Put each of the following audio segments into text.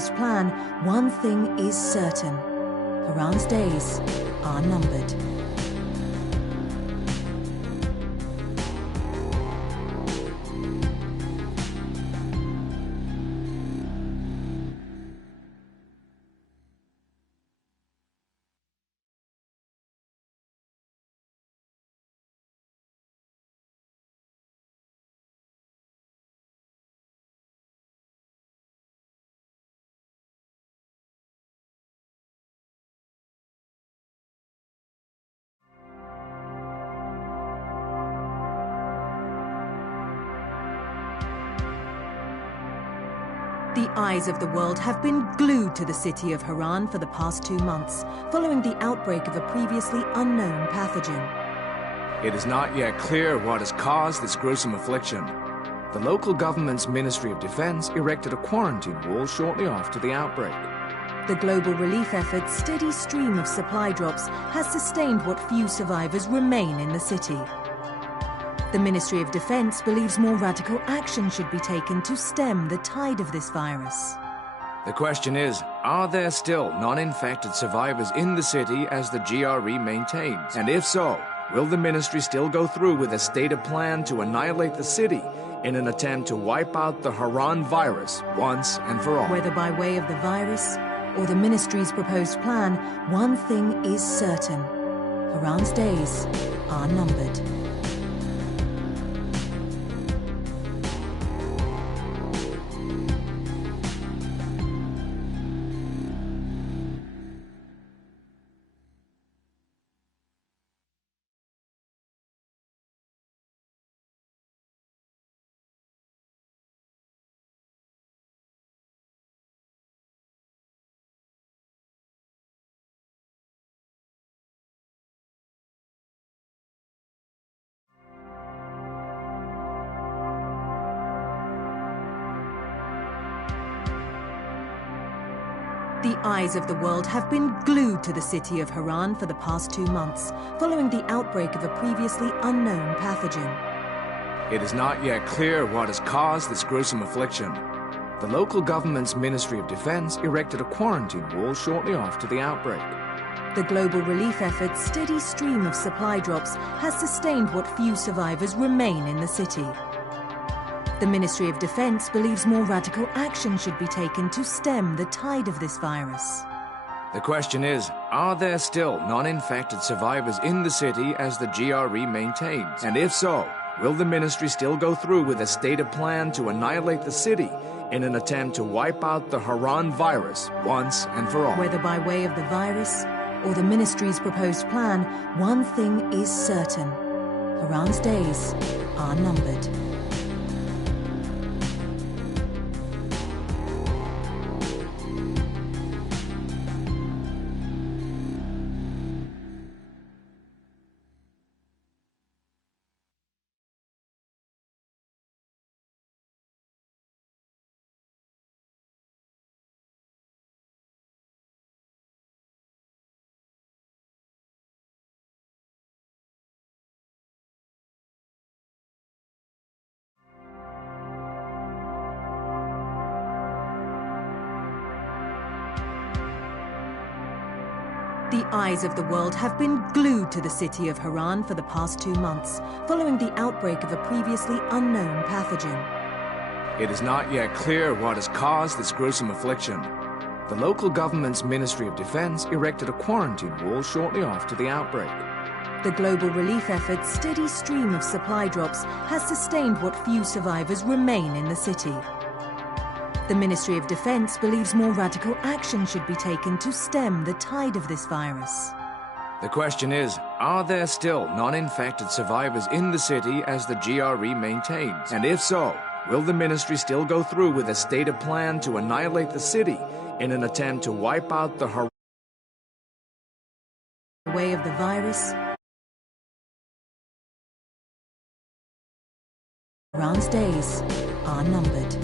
plan, one thing is certain. Haran's days are numbered. The eyes of the world have been glued to the city of Haran for the past 2 months, following the outbreak of a previously unknown pathogen. It is not yet clear what has caused this gruesome affliction. The local government's Ministry of Defense erected a quarantine wall shortly after the outbreak. The global relief effort's steady stream of supply drops has sustained what few survivors remain in the city. The Ministry of Defense believes more radical action should be taken to stem the tide of this virus. The question is, are there still non-infected survivors in the city as the GRE maintains? And if so, will the ministry still go through with a stated plan to annihilate the city in an attempt to wipe out the Haran virus once and for all? Whether by way of the virus or the ministry's proposed plan, one thing is certain. Haran's days are numbered. The eyes of the world have been glued to the city of Haran for the past 2 months, following the outbreak of a previously unknown pathogen. It is not yet clear what has caused this gruesome affliction. The local government's Ministry of Defense erected a quarantine wall shortly after the outbreak. The global relief effort's steady stream of supply drops has sustained what few survivors remain in the city. The Ministry of Defense believes more radical action should be taken to stem the tide of this virus. The question is, are there still non-infected survivors in the city as the GRE maintains? And if so, will the ministry still go through with a stated plan to annihilate the city in an attempt to wipe out the Haran virus once and for all? Whether by way of the virus or the ministry's proposed plan, one thing is certain. Haran's days are numbered. The eyes of the world have been glued to the city of Haran for the past 2 months, following the outbreak of a previously unknown pathogen. It is not yet clear what has caused this gruesome affliction. The local government's Ministry of Defense erected a quarantine wall shortly after the outbreak. The global relief effort's steady stream of supply drops has sustained what few survivors remain in the city. The Ministry of Defense believes more radical action should be taken to stem the tide of this virus. The question is, are there still non-infected survivors in the city as the GRE maintains? And if so, will the ministry still go through with a stated plan to annihilate the city in an attempt to wipe out the Haran way of the virus? Haran's days are numbered.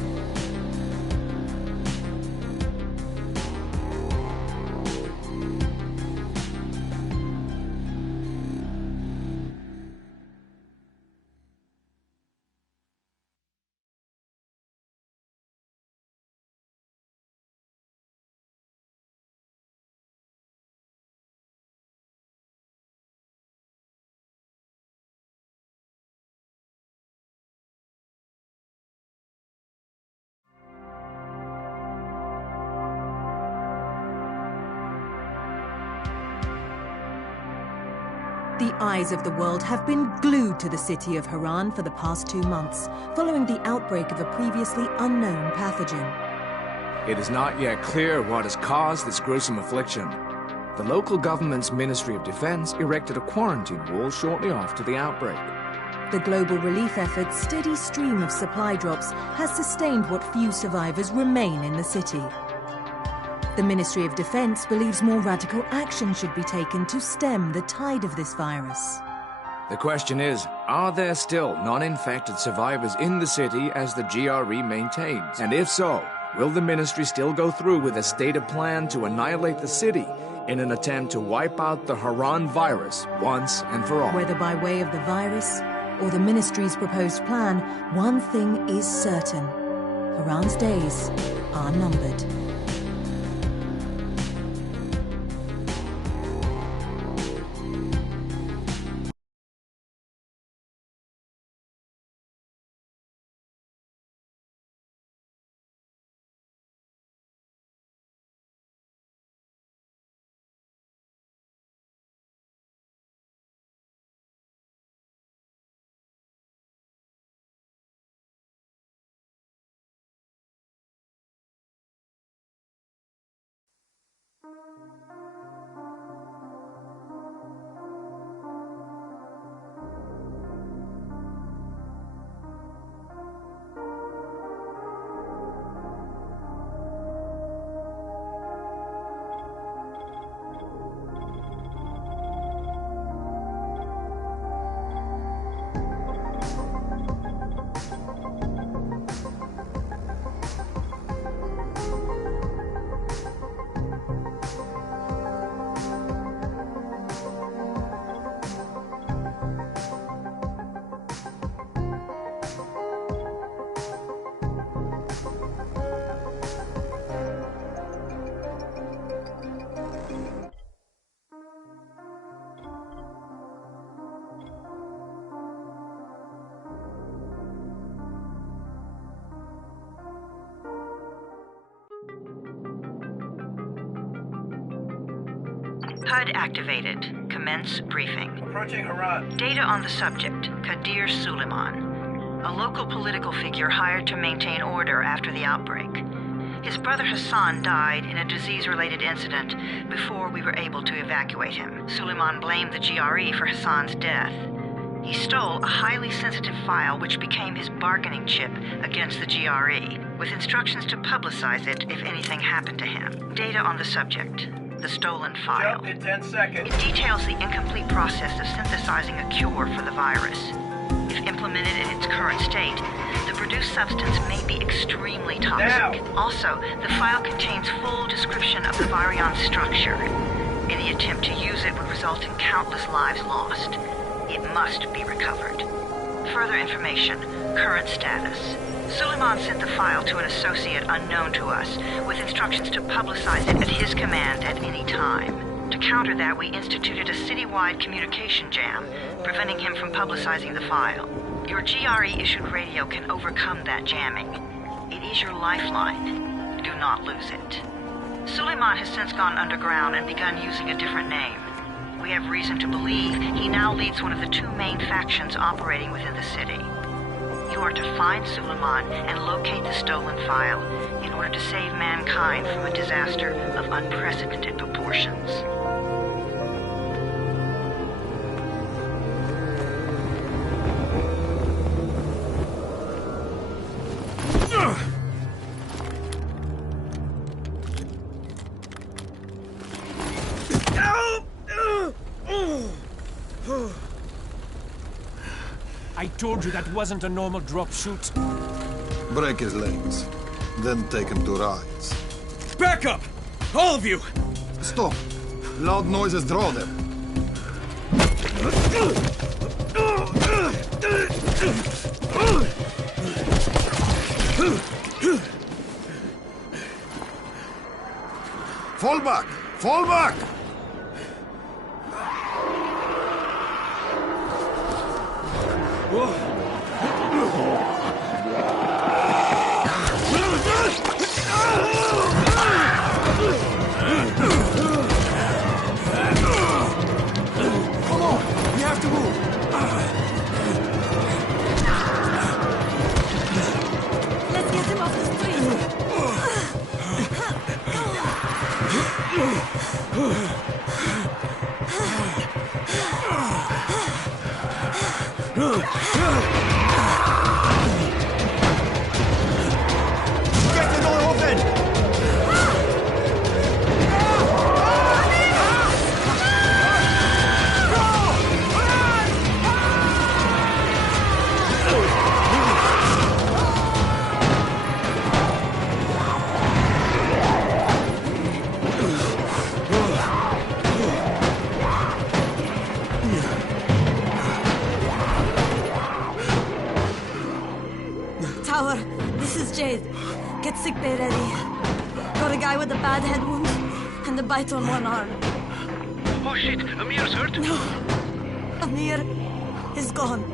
The eyes of the world have been glued to the city of Harran for the past 2 months, following the outbreak of a previously unknown pathogen. It is not yet clear what has caused this gruesome affliction. The local government's Ministry of Defense erected a quarantine wall shortly after the outbreak. The global relief effort's steady stream of supply drops has sustained what few survivors remain in the city. The Ministry of Defense believes more radical action should be taken to stem the tide of this virus. The question is, are there still non-infected survivors in the city as the GRE maintains? And if so, will the ministry still go through with a stated plan to annihilate the city in an attempt to wipe out the Harran virus once and for all? Whether by way of the virus or the ministry's proposed plan, one thing is certain: Harran's days are numbered. HUD activated. Commence briefing. Approaching Harran. Data on the subject, Kadir Suleiman, a local political figure hired to maintain order after the outbreak. His brother Hassan died in a disease-related incident before we were able to evacuate him. Suleiman blamed the GRE for Hassan's death. He stole a highly sensitive file which became his bargaining chip against the GRE, with instructions to publicize it if anything happened to him. Data on the subject, the stolen file. Jump in 10 seconds. It details the incomplete process of synthesizing a cure for the virus. If implemented in its current state, the produced substance may be extremely toxic. Now. Also, the file contains full description of the virion structure. Any attempt to use it would result in countless lives lost. It must be recovered. Further information, current status. Suleiman sent the file to an associate unknown to us, with instructions to publicize it at his command at any time. To counter that, we instituted a citywide communication jam, preventing him from publicizing the file. Your GRE-issued radio can overcome that jamming. It is your lifeline. Do not lose it. Suleiman has since gone underground and begun using a different name. We have reason to believe he now leads one of the two main factions operating within the city. You are to find Suleiman and locate the stolen file in order to save mankind from a disaster of unprecedented proportions. I told you that wasn't a normal drop shoot. Break his legs, then take him to rides. Back up! All of you! Stop! Loud noises draw them. Fall back! Fall back! Come on! Get the door open! Tower, this is Jade. Get sickbay ready. Got a guy with a bad head wound and a bite on one arm. Oh shit, Amir's hurt? No, Amir is gone.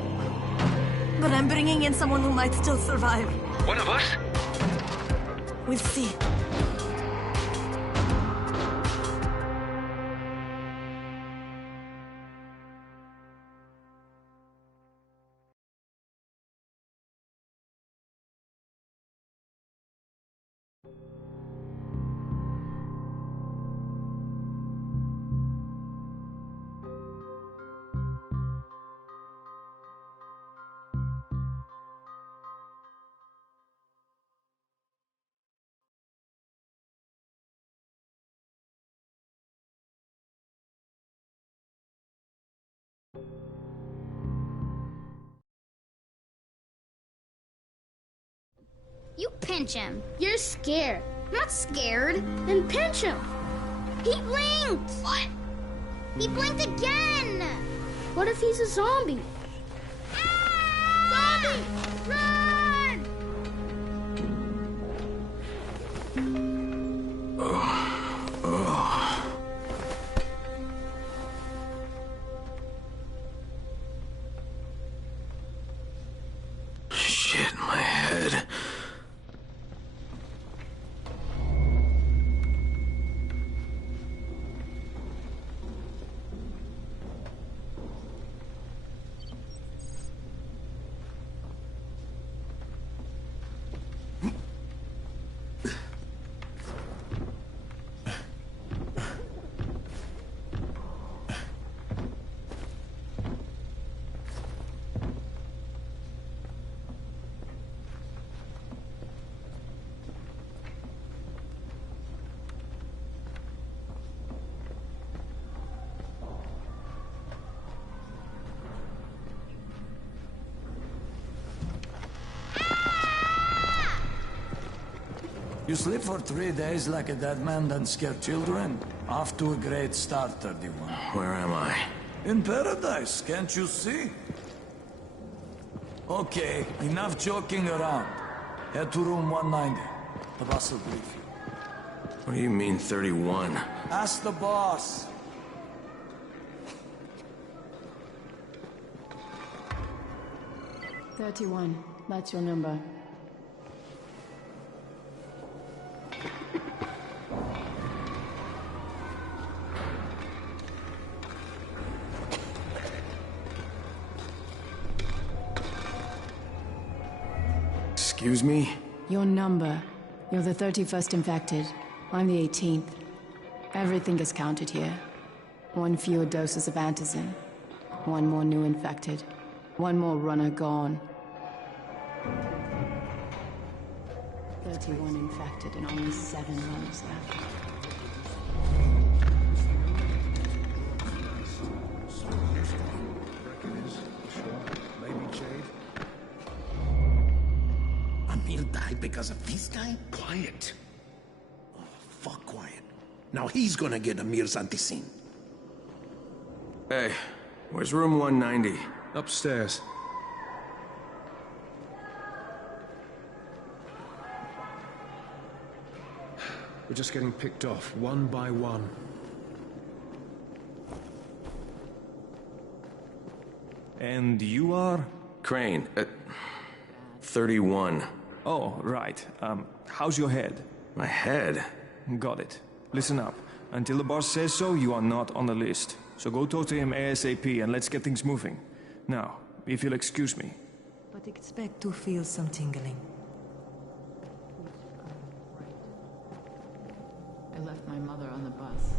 But I'm bringing in someone who might still survive. One of us? We'll see. You pinch him. You're scared. I'm not scared. Then pinch him. He blinked! What? He blinked again! What if he's a zombie? Ah! Zombie! Run! Shit, my head. You sleep for 3 days like a dead man, then scare children? Off to a great start, 31. Where am I? In paradise, can't you see? Okay, enough joking around. Head to room 190. The boss will brief you. What do you mean, 31? Ask the boss. "31. That's your number." Excuse me? Your number. You're the 31st infected. I'm the 18th. Everything is counted here. 1 fewer doses of antizin. 1 more new infected. 1 more runner gone. 31 infected and only 7 runners left. Amir died because of this guy? Quiet. Oh, fuck quiet. Now he's gonna get Amir's antizin. Hey, where's room 190? Upstairs. We're just getting picked off, one by one. And you are? Crane, 31. Oh, right. How's your head? My head? Got it. Listen up. Until the boss says so, you are not on the list. So go talk to him ASAP and let's get things moving. Now, if you'll excuse me. But expect to feel some tingling. I left my mother on the bus.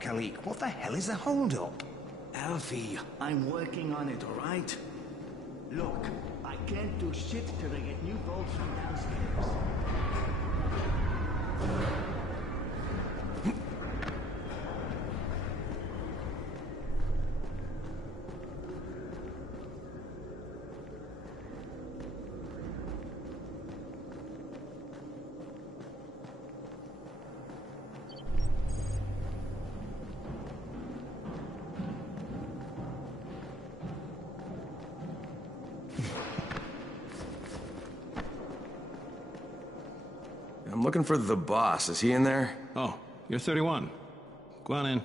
Khalik, what the hell is the holdup? Alfie, I'm working on it, all right? Look, I can't do shit till I get new bolts from downstairs. I'm looking for the boss. Is he in there? Oh, you're 31. Go on in.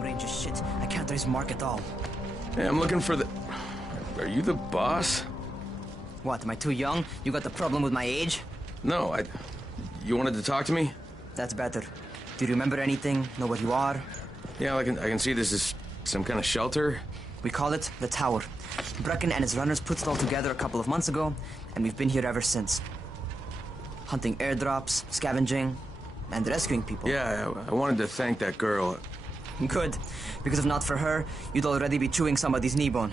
Ranger shit. I can't raise Mark at all. Hey, I'm looking for the... Are you the boss? What, am I too young? You got the problem with my age? No, You wanted to talk to me? That's better. Do you remember anything? Know what you are? Yeah, I can see this is some kind of shelter. We call it the Tower. Brecken and his runners put it all together a couple of months ago, and we've been here ever since. Hunting airdrops, scavenging, and rescuing people. Yeah, I wanted to thank that girl. Good, because if not for her, you'd already be chewing somebody's knee bone.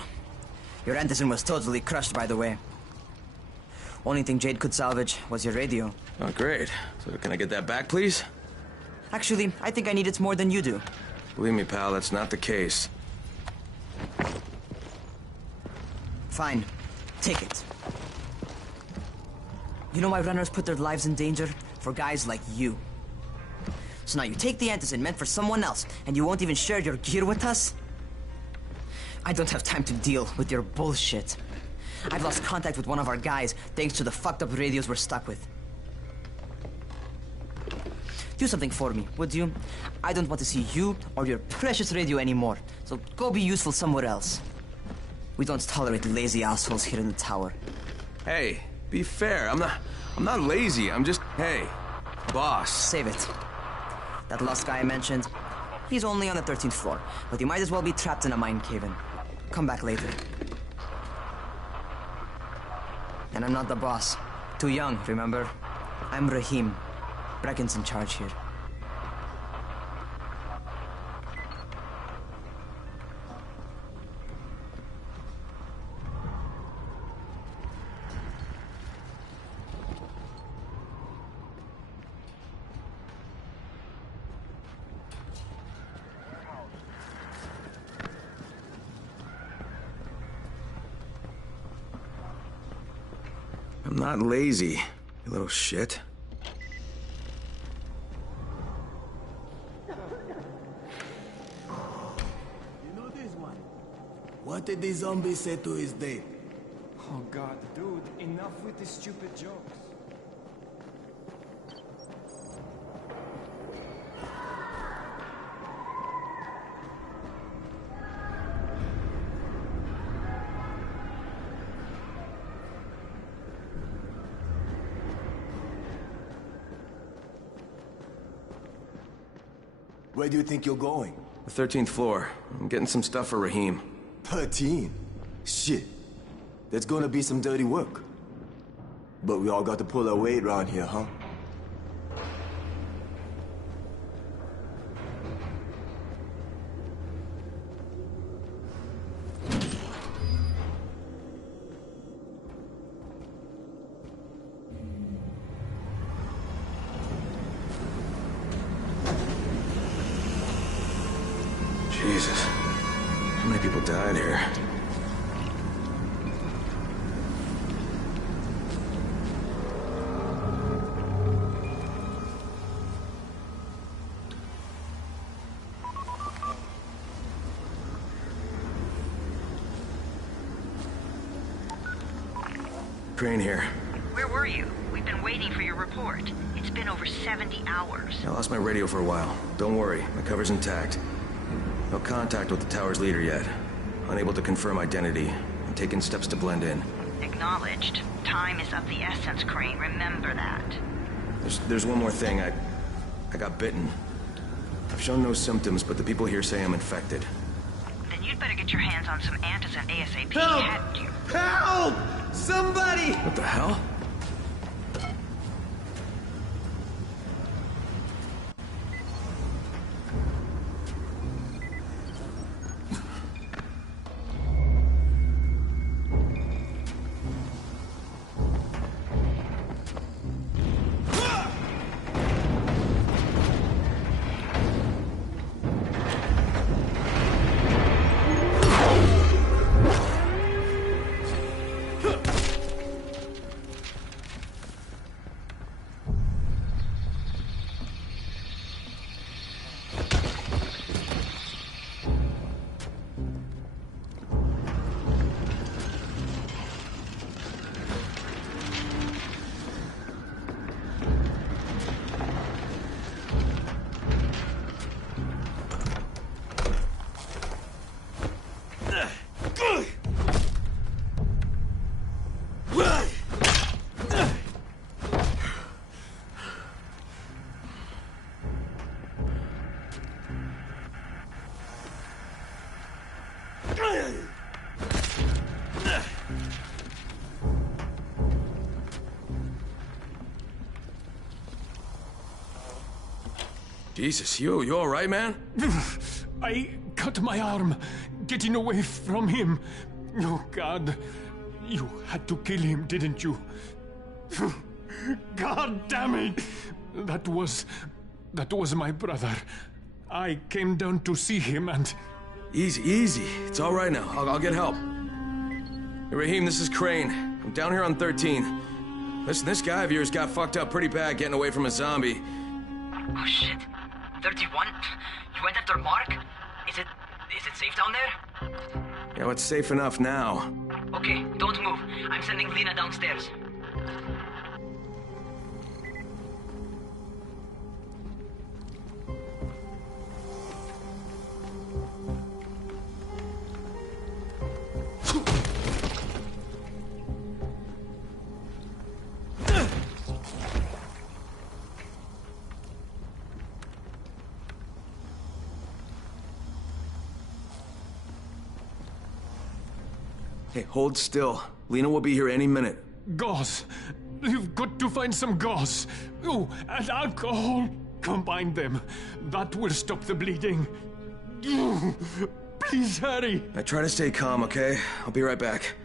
Your Antizin was totally crushed, by the way. Only thing Jade could salvage was your radio. Oh, great. So can I get that back, please? Actually, I think I need it more than you do. Believe me, pal, that's not the case. Fine. Take it. You know why runners put their lives in danger? For guys like you. So now you take the Antizin meant for someone else, and you won't even share your gear with us? I don't have time to deal with your bullshit. I've lost contact with one of our guys thanks to the fucked up radios we're stuck with. Do something for me, would you? I don't want to see you or your precious radio anymore, so go be useful somewhere else. We don't tolerate lazy assholes here in the tower. Hey, be fair. I'm not lazy. I'm just, hey, boss. Save it. That last guy I mentioned, he's only on the 13th floor, but he might as well be trapped in a mine cave-in. Come back later. And I'm not the boss. Too young, remember? I'm Rahim. Brecken's in charge here. I'm not lazy, you little shit. You know this one? What did the zombie say to his date? Oh god, dude, enough with these stupid jokes. Where do you think you're going? The 13th floor. I'm getting some stuff for Rahim. 13? Shit. That's gonna be some dirty work. But we all got to pull our weight around here, huh? Jesus. How many people died here? Crane here. Where were you? We've been waiting for your report. It's been over 70 hours. I lost my radio for a while. Don't worry, my cover's intact. No contact with the tower's leader yet. Unable to confirm identity. I'm taking steps to blend in. Acknowledged. Time is of the essence, Crane. Remember that. There's one more thing. I got bitten. I've shown no symptoms, but the people here say I'm infected. Then you'd better get your hands on some antizin ASAP. Help! Hadn't you? Help! Somebody! What the hell? Jesus, you all right, man? I cut my arm, getting away from him. Oh, God. You had to kill him, didn't you? God damn it! That was my brother. I came down to see him and... Easy. It's all right now. I'll get help. Hey, Rahim, this is Crane. I'm down here on 13. Listen, this guy of yours got fucked up pretty bad getting away from a zombie. Oh, shit. 31? You went after Mark? Is it safe down there? Yeah, well, it's safe enough now. Okay, don't move. I'm sending Lena downstairs. Hey, hold still. Lena will be here any minute. Gauze. You've got to find some gauze. Oh, and alcohol. Combine them. That will stop the bleeding. Please hurry. I try to stay calm, okay? I'll be right back.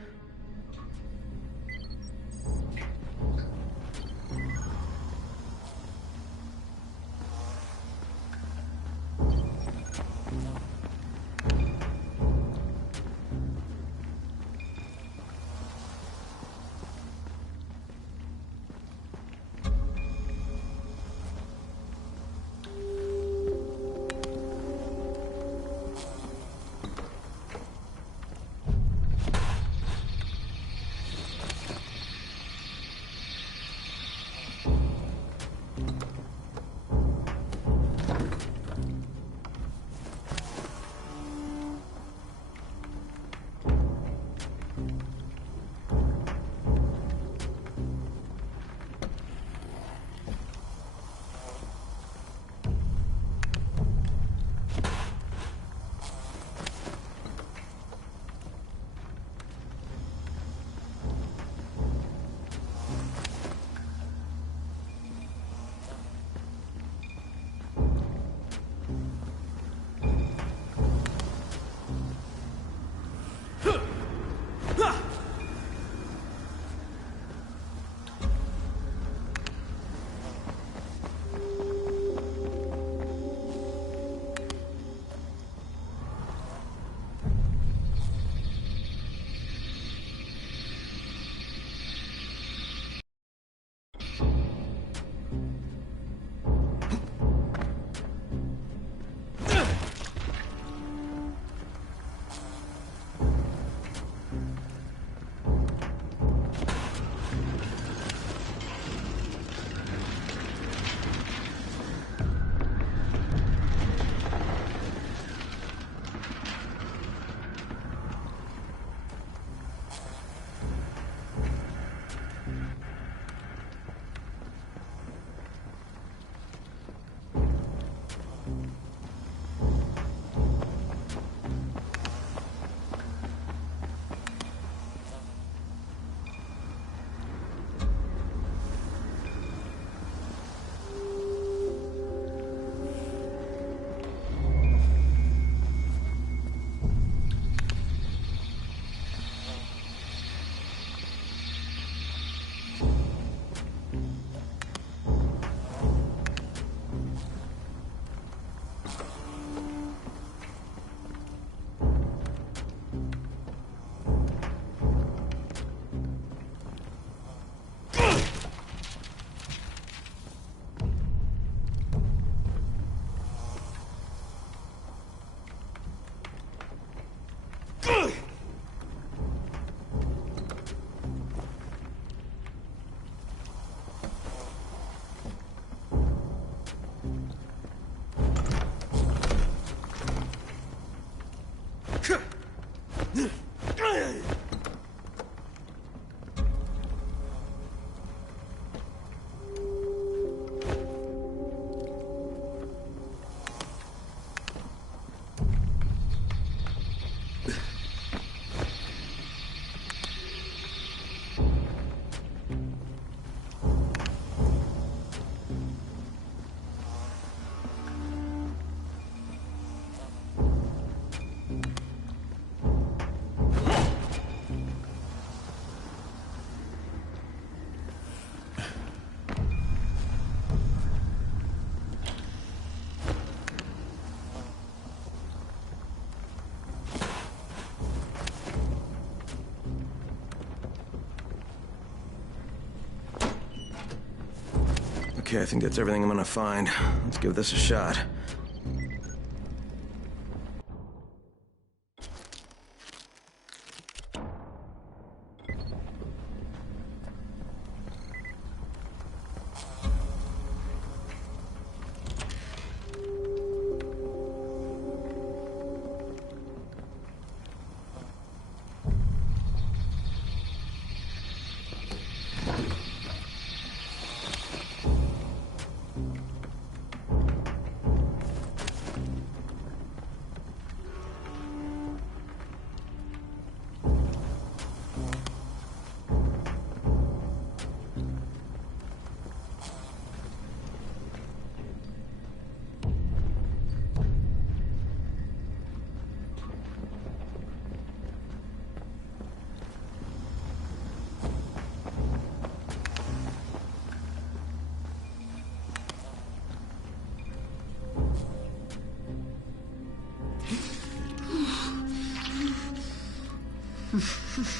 Okay, I think that's everything I'm gonna find. Let's give this a shot.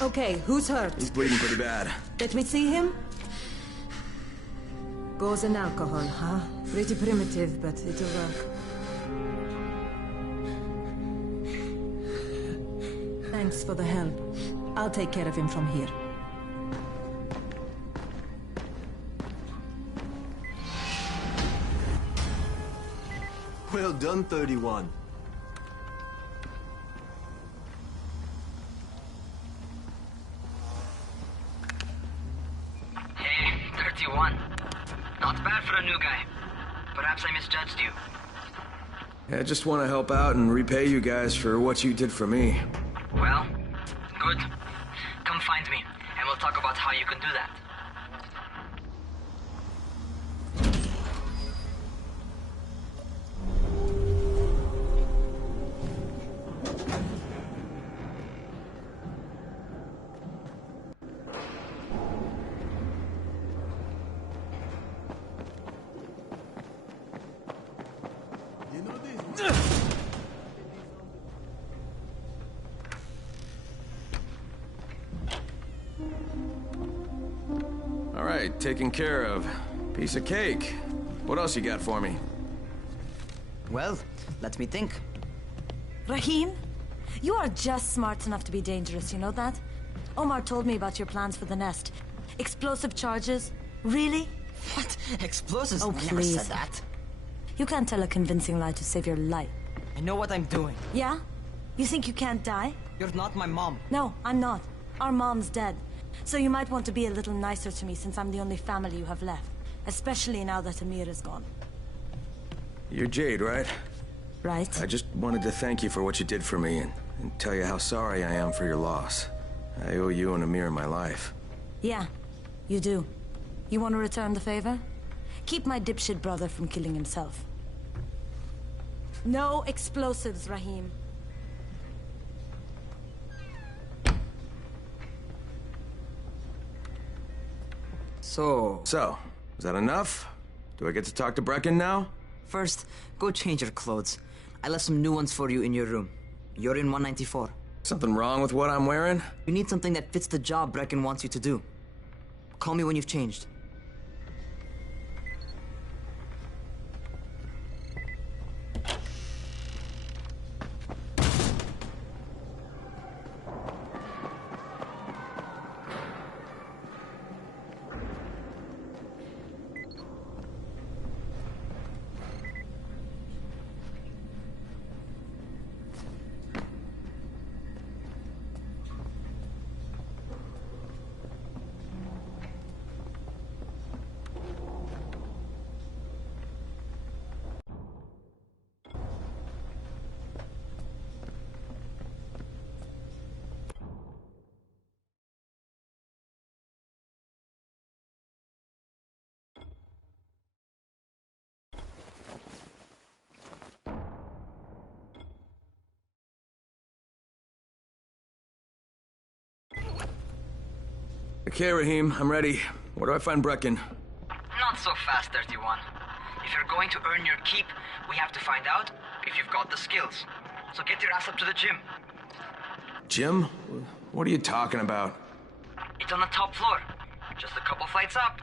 Okay, who's hurt? He's bleeding pretty bad. Let me see him. Gauze and alcohol, huh? Pretty primitive, but it'll work. Thanks for the help. I'll take care of him from here. Well done, 31. Not bad for a new guy. Perhaps I misjudged you. Yeah, I just want to help out and repay you guys for what you did for me. Well, good. Come find me, and we'll talk about how you can do that. All right, taken care of. Piece of cake. What else you got for me? Well, let me think. Rahim, you are just smart enough to be dangerous, you know that? Omar told me about your plans for the nest. Explosive charges? Really? What? Explosives? Oh, I never please. said that. You can't tell a convincing lie to save your life. I know what I'm doing. Yeah? You think you can't die? You're not my mom. No, I'm not. Our mom's dead. So you might want to be a little nicer to me since I'm the only family you have left. Especially now that Amir is gone. You're Jade, right? Right. I just wanted to thank you for what you did for me and tell you how sorry I am for your loss. I owe you and Amir my life. Yeah, you do. You want to return the favor? Keep my dipshit brother from killing himself. No explosives, Rahim. So, is that enough? Do I get to talk to Brecken now? First, go change your clothes. I left some new ones for you in your room. You're in 194. Something wrong with what I'm wearing? You need something that fits the job Brecken wants you to do. Call me when you've changed. Okay, Rahim, I'm ready. Where do I find Brecken? Not so fast, 31. If you're going to earn your keep, we have to find out if you've got the skills. So get your ass up to the gym. Jim? What are you talking about? It's on the top floor. Just a couple flights up.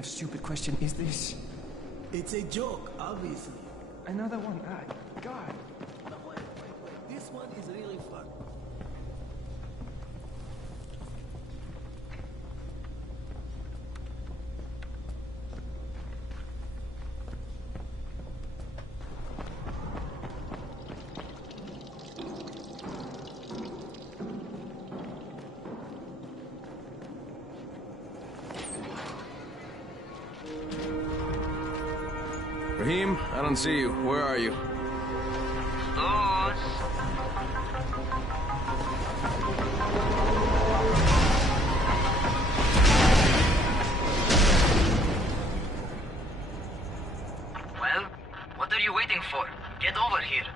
of stupid question is this? It's a joke, obviously. Another one. God. No, wait. This one is really fun. Rahim, I don't see you. Where are you? Those. Well, what are you waiting for? Get over here.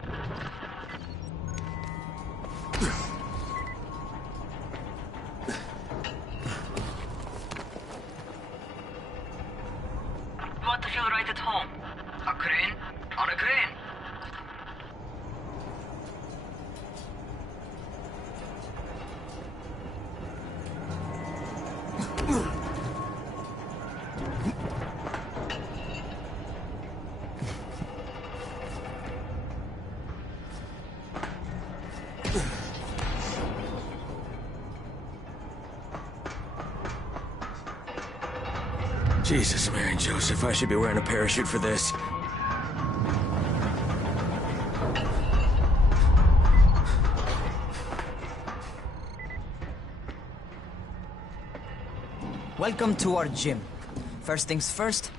You want to feel right at home? A crane? On a crane? Jesus, Mary and Joseph, I should be wearing a parachute for this. Welcome to our gym. First things first,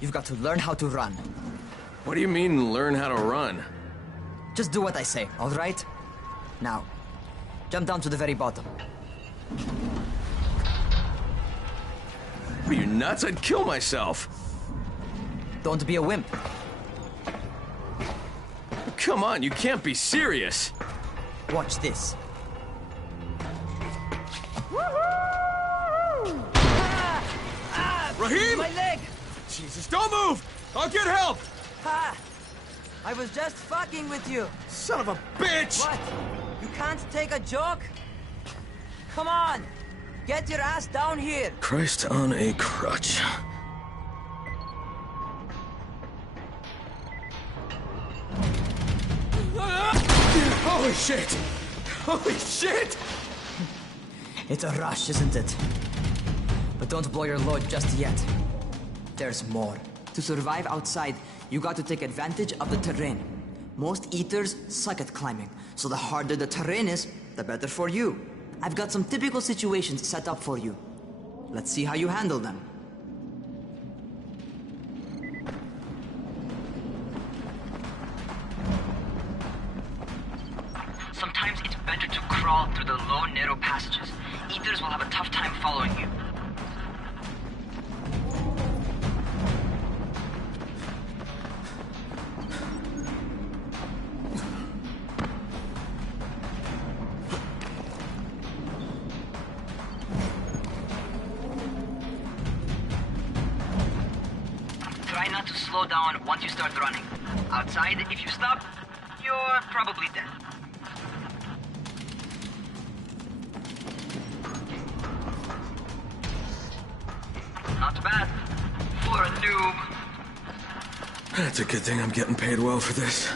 you've got to learn how to run. What do you mean, learn how to run? Just do what I say, all right? Now, jump down to the very bottom. Are you nuts? I'd kill myself. Don't be a wimp. Come on, you can't be serious. Watch this. Rahim! My leg! Jesus, don't move! I'll get help! Ha! I was just fucking with you. Son of a bitch! What? You can't take a joke? Come on! Get your ass down here! Christ on a crutch. Holy shit! Holy shit! It's a rush, isn't it? But don't blow your load just yet. There's more. To survive outside, you got to take advantage of the terrain. Most eaters suck at climbing, so the harder the terrain is, the better for you. I've got some typical situations set up for you. Let's see how you handle them. Sometimes it's better to crawl through the low, narrow passages. Eaters will have a tough time following you. Try not to slow down once you start running. Outside, if you stop, you're probably dead. Not bad. For a noob. It's a good thing I'm getting paid well for this.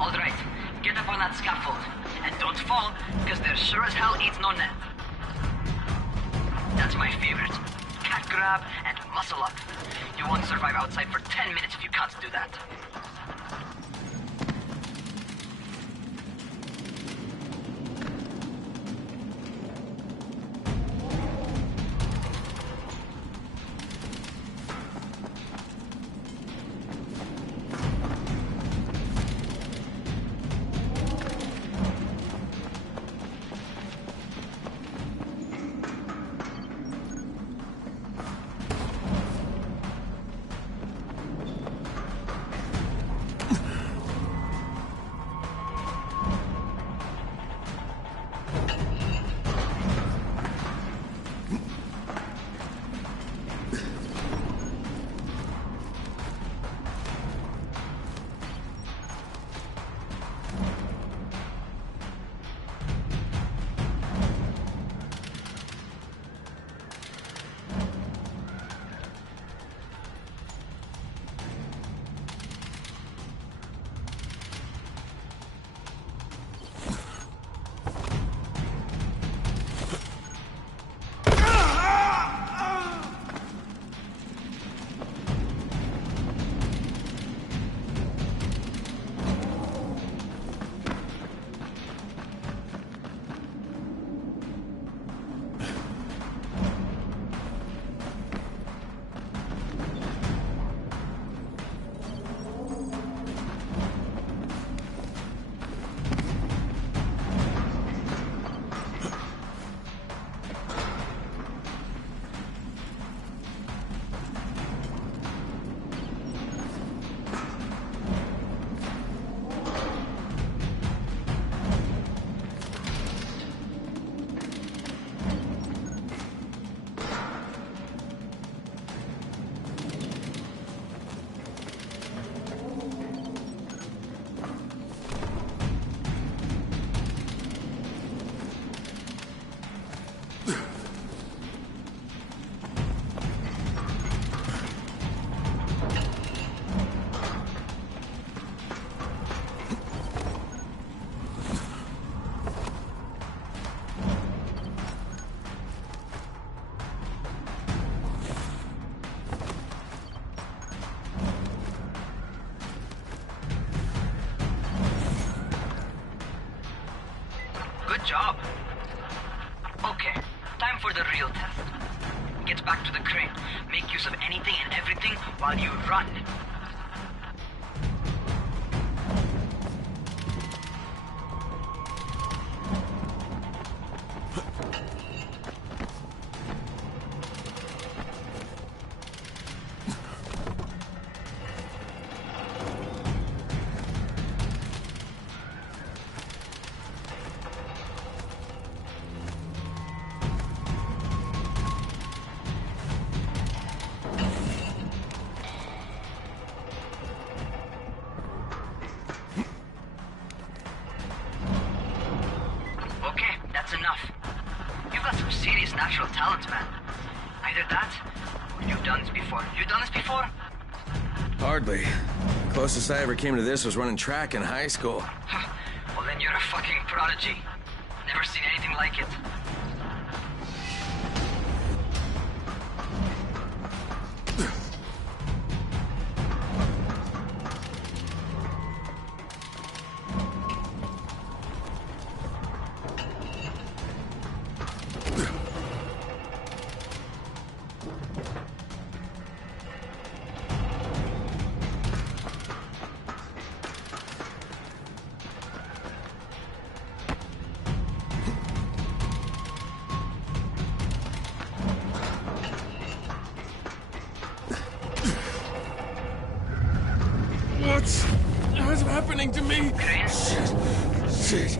All right, get up on that scaffold. And don't fall, because there sure as hell ain't no net. That's my favorite. Cat grab and muscle up. You won't survive outside for 10 minutes if you can't do that. job. Okay, time for the real test. Get back to the crane. Make use of anything and everything while you run. Natural talent, man. Either that, or you've done this before. You done this before? Hardly. The closest I ever came to this was running track in high school. Well, then you're a fucking prodigy. Never seen anything like it. What's happening to me? Crane? Shit.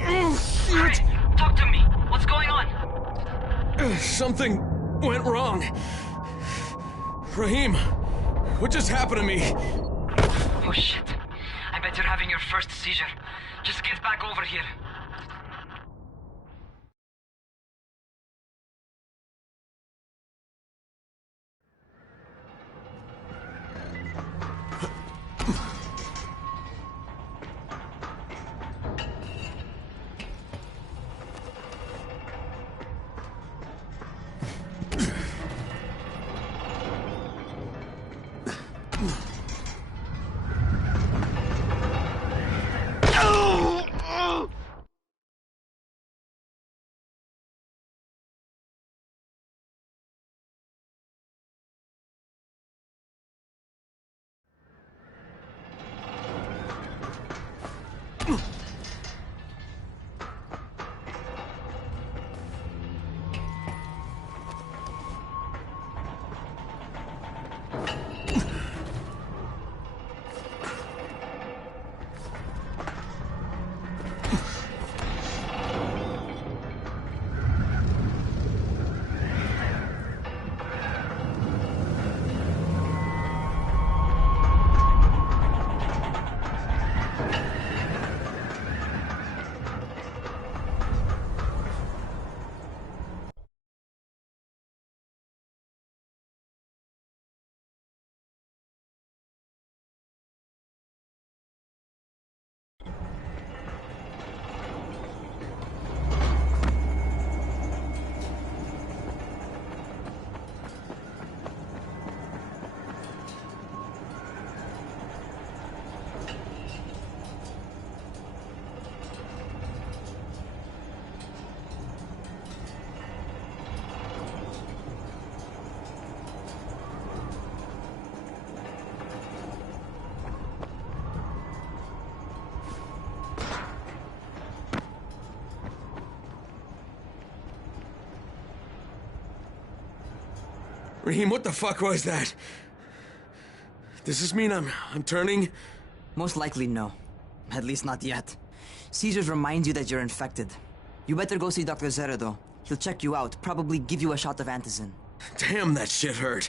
Oh, shit. Crane, talk to me. What's going on? Something went wrong. Rahim, what just happened to me? Oh, shit. I bet you're having your first seizure. Just get back over here. Rahim, what the fuck was that? Does this mean I'm turning? Most likely no. At least not yet. Caesars reminds you that you're infected. You better go see Dr. Zere, though. He'll check you out, probably give you a shot of antizin. Damn, that shit hurt.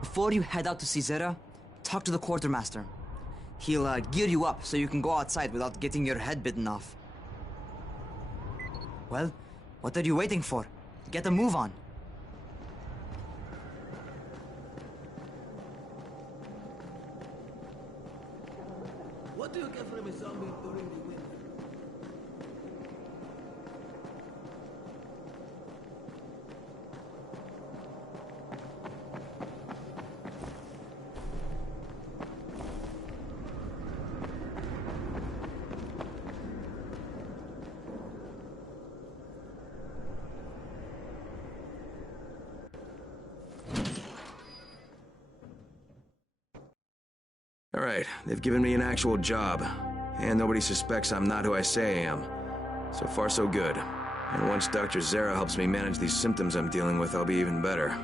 Before you head out to Caesarea, talk to the quartermaster. He'll gear you up so you can go outside without getting your head bitten off. Well, what are you waiting for? Get a move on. What do you get from a zombie during the winter? right, they've given me an actual job. And nobody suspects I'm not who I say I am. So far, so good. And once Dr. Zere helps me manage these symptoms I'm dealing with, I'll be even better.